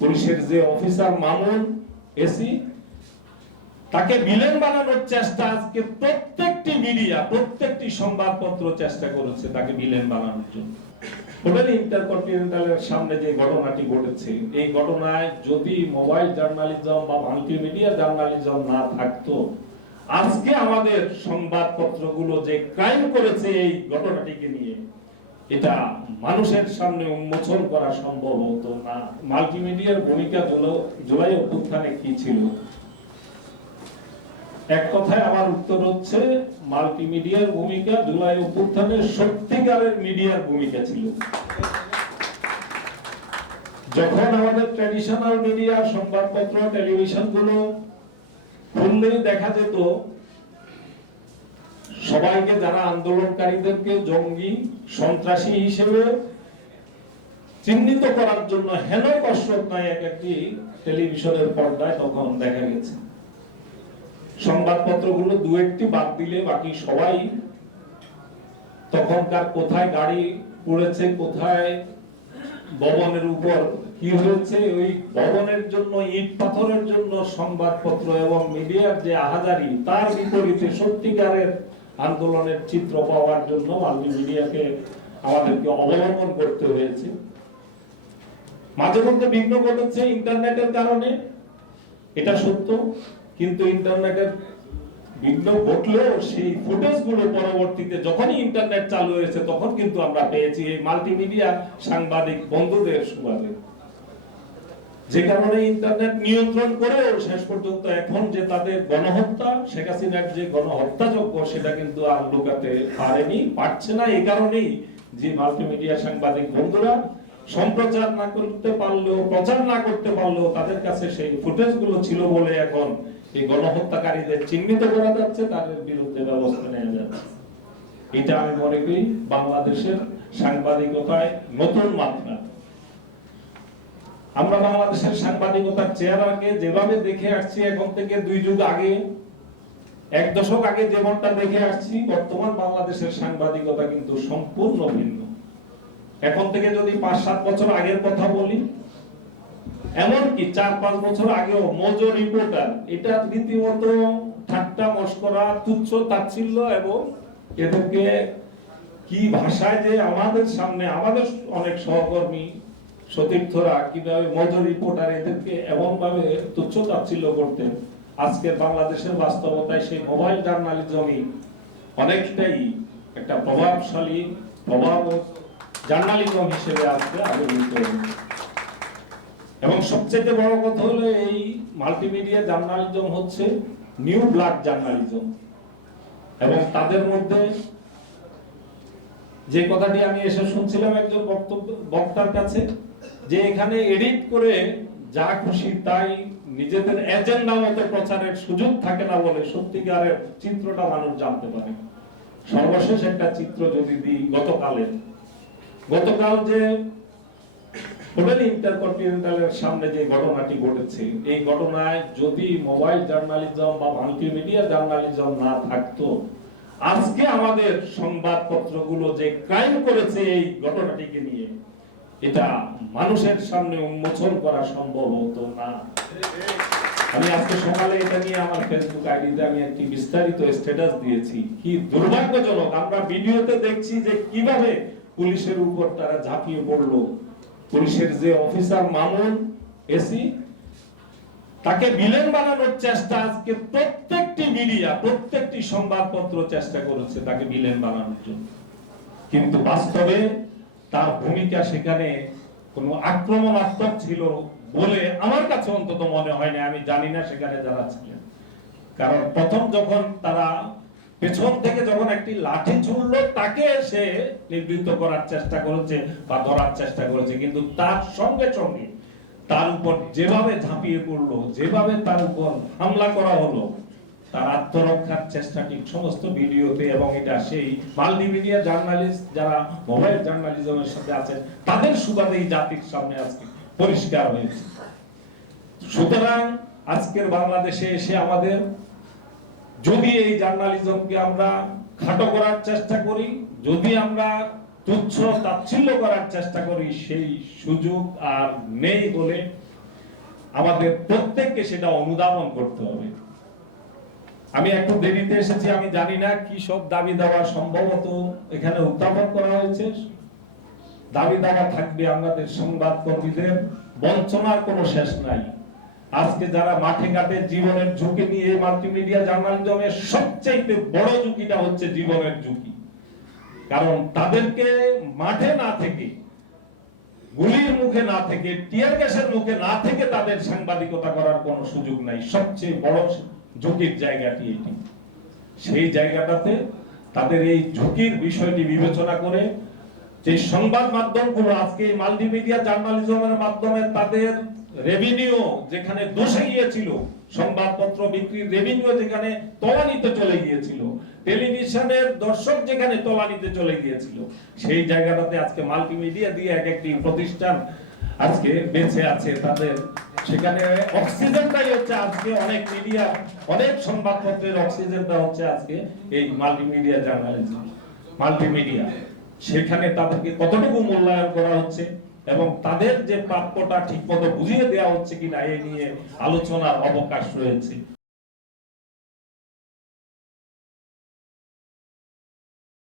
পুলিশের যে officer Mamun AC, তাকে ভিলেন বানানোর চেষ্টা আজকে প্রত্যেকটি মিডিয়া, প্রত্যেকটি সংবাদপত্র চেষ্টা করেছে তাকে ভিলেন বানানোর জন্য। হোটেল ইন্টারকন্টিনেন্টালের সামনে যে ঘটনাটি ঘটেছে, এই ঘটনায় যদি মোবাইল জার্নালিজম বা মাল্টিমিডিয়া জার্নালিজম না থাকতো, আজকে আমাদের সংবাদপত্রগুলো যে ক্রাইম করেছে এই ঘটনাটিকে নিয়ে, এটা মানুষের সামনে উন্মোচন করা সম্ভব হতো না। মাল্টিমিডিয়ার ভূমিকা জুলাই অভ্যুত্থানে কি ছিল? এক কথায় আমার উত্তর হচ্ছে, মাল্টিমিডিয়ার ভূমিকা জুলাই অভ্যুত্থানে সত্যিকারের মিডিয়ার ভূমিকা ছিল। যখন আমাদের ট্র্যাডিশনাল মিডিয়া, সংবাদপত্র, টেলিভিশন গুলো খুললেই দেখা যেত সবাইকে, যারা আন্দোলনকারীদেরকে জঙ্গি, সন্ত্রাসী হিসেবে চিহ্নিত করার জন্য হেন কসরত নাই একটি টেলিভিশনের পর্দায় তখন দেখা গেছে। সংবাদপত্রগুলো দু একটি বাদ দিলে বাকি সবাই তখনকার কোথায় গাড়ি পড়েছে, কোথায় ভবনের উপর কি হয়েছে, ওই ভবনের জন্য, ইট পাথরের জন্য সংবাদপত্র এবং মিডিয়ার যে আহাজারি, তার বিপরীতে সত্যিকারের আন্দোলনের চিত্র পাওয়ার জন্য মাল্টিমিডিয়াকে আমাদেরকে অবলম্বন করতে হয়েছে। মাঝে মধ্যে বিঘ্ন ঘটেছে ইন্টারনেটের কারণে, এটা সত্য, কিন্তু ইন্টারনেটের বিঘ্ন ঘটলেও সেই ফুটেজ গুলো পরবর্তীতে যখনই ইন্টারনেট চালু হয়েছে তখন কিন্তু আমরা পেয়েছি এই মাল্টিমিডিয়া সাংবাদিক বন্ধুদের সুবাদে। যে কারণে ইন্টারনেট নিয়ন্ত্রণ করেও শেষ পর্যন্ত এখন যে তাদের গণহত্যা, শেখ হাসিনার যে গণহত্যাযজ্ঞ, সেটা কিন্তু আর লুকাতে পারেনি, পারছে না। এই কারণেই যে মাল্টিমিডিয়া সাংবাদিক বন্ধুরা সম্প্রচার না করতে পারলেও, প্রচার না করতে পারলেও তাদের কাছে সেই ফুটেজ গুলো ছিল বলে এখন এই গণহত্যাকারীদের চিহ্নিত করা যাচ্ছে, তাদের বিরুদ্ধে ব্যবস্থা নেওয়া যাচ্ছে। এটা আমি মনে করি বাংলাদেশের সাংবাদিকতায় নতুন মাত্রা। আমরা বাংলাদেশের সাংবাদিকতার চেহারাকে যেভাবে দেখে আসছি এখন থেকে 2 যুগ আগে, 1 দশক আগে যেমনটা দেখে আসছি, বর্তমান বাংলাদেশের সাংবাদিকতা কিন্তু সম্পূর্ণ ভিন্ন। এখন থেকে যদি 5-7 বছর আগের কথা বলি, এমনকি 4-5 বছর আগেও মজো রিপোর্টার, এটা রীতিমতো ঠাট্টা মশকরা, তুচ্ছ তাচ্ছিল্য, এবং এদেরকে কি ভাষায় যে আমাদের সামনে আমাদের অনেক সহকর্মী সতীর্থরা কিভাবে মজো রিপোর্টার, এদেরকে এমন ভাবে তুচ্ছ তাচ্ছিল্য করতেন। আজকের বাংলাদেশের বাস্তবতায় সেই মোবাইল জার্নালিজমই অনেকটাই একটা প্রভাবশালী, প্রভাবক জার্নালিজম হিসেবে আজকে আবির্ভূত হয়েছে। এবং সবচেয়ে বড় কথা হলো, এই মাল্টিমিডিয়া জার্নালিজম হচ্ছে নিউ ব্লাড জার্নালিজম। এবং তাদের মধ্যে যে কথাটি আমি এসে শুনছিলাম একজন বক্তার কাছে, যে এখানে এডিট করে যা খুশি তাই নিজেদের এজেন্ডা মতো প্রচারের সুযোগ থাকে না বলে সত্যিকারের চিত্রটা মানুষ জানতে পারে। সর্বশেষ একটা চিত্র যদি দিই, গতকাল যে হোটেল ইন্টারকন্টিনেন্টালের সামনে যে ঘটনাটি ঘটেছে, এই ঘটনায় যদি মোবাইল জার্নালিজম বা মাল্টিমিডিয়া জার্নালিজম না থাকতো, আজকে আমাদের সংবাদপত্রগুলো যে ক্রাইম করেছে এই ঘটনাটিকে নিয়ে, এটা মানুষের সামনে উন্মোচন করা সম্ভব হতো না। আমি আজকে সকালে এটা নিয়ে আমার ফেসবুক আইডিতে আমি একটি বিস্তারিত স্ট্যাটাস দিয়েছি। কি দুর্ভাগ্যজনক, আমরা ভিডিওতে দেখছি যে কিভাবে পুলিশের উপর তারা ঝাঁপিয়ে পড়লো। পুলিশের যে অফিসার মামুন এসি, তাকে ভিলেন বানানোর চেষ্টা আজকে প্রত্যেকটি মিডিয়া, প্রত্যেকটি সংবাদপত্র চেষ্টা করেছে তাকে ভিলেন বানানোর জন্য। কিন্তু বাস্তবে তার ভূমিকা সেখানে কোনো আক্রমণাত্মক ছিল বলে আমার কাছে অন্তত মনে হয় না। আমি জানি না সেখানে যারা ছিলেন, কারণ প্রথম যখন তারা পেছন থেকে যখন একটি লাঠি ছুড়লো, তাকে সে নিবৃত্ত করার চেষ্টা করেছে বা ধরার চেষ্টা করেছে, কিন্তু তার সঙ্গে সঙ্গে তার উপর যেভাবে ঝাঁপিয়ে পড়লো, যেভাবে তার উপর হামলা করা হলো, তার আত্মরক্ষার চেষ্টাটি সমস্ত ভিডিওতে, এবং এটা সেই মাল্টিমিডিয়া জার্নালিস্ট যারা মোবাইল জার্নালিজমের সাথে আছেন তাদের সুবাদেই জাতির সামনে আজকে পরিষ্কার হয়েছে। সুতরাং আজকের বাংলাদেশে এসে আমাদের যদি এই জার্নালিজমকে আমরা খাটো করার চেষ্টা করি, যদি আমরা তুচ্ছ তাচ্ছিল্য করার চেষ্টা করি, সেই সুযোগ আর নেই বলে আমাদের প্রত্যেককে সেটা অনুধাবন করতে হবে। আমি একটু দেরিতে এসেছি, আমি জানি না কি সব দাবি দেওয়া সম্ভবত এখানে উত্থাপন করা হয়েছে। দাবি দাওয়া থাকবে, আমাদের সংবাদ কর্মীদের বঞ্চনার কোনো শেষ নাই। আজকে যারা মাঠে ঘাটে জীবনের ঝুঁকি নিয়ে মাল্টিমিডিয়া জার্নালিজমের সবচেয়ে বড় ঝুঁকিটা হচ্ছে জীবনের ঝুঁকি। কারণ তাদেরকে মাঠে না থেকে, গুলির মুখে না থেকে, টিয়ার গ্যাসের মুখে না থেকে তাদের সাংবাদিকতা করার কোনো সুযোগ নাই। সবচেয়ে বড় ঝুঁকির জায়গাটি এটি। সেই জায়গাটাতে তাদের এই ঝুঁকির বিষয়টি বিবেচনা করে যে সংবাদ মাধ্যমগুলো আজকে মাল্টিমিডিয়া জার্নালিজমের মাধ্যমে তাদের রেভিনিউ যেখানে দোষে গিয়েছিল, সংবাদপত্র বিক্রির রেভিনিউ যেখানে তলানিতে চলে গিয়েছিল, টেলিভিশনের দর্শক যেখানে তলানিতে চলে গিয়েছিল, সেই জায়গাটাতে আজকে মাল্টিমিডিয়া দিয়ে এক একটি প্রতিষ্ঠান আজকে বেঁচে আছে। তাদের সেখানে অক্সিজেনটাই হচ্ছে আজকে অনেক মিডিয়া, অনেক সংবাদপত্রের অক্সিজেনটা হচ্ছে আজকে এই মাল্টিমিডিয়া জার্নালিজম, মাল্টিমিডিয়া। সেখানে তাদেরকে কতটুকু মূল্যায়ন করা হচ্ছে এবং তাদের যে প্রাপ্যটা ঠিকমতো বুঝিয়ে দেওয়া হচ্ছে কিনা এই নিয়ে আলোচনার অবকাশ রয়েছে।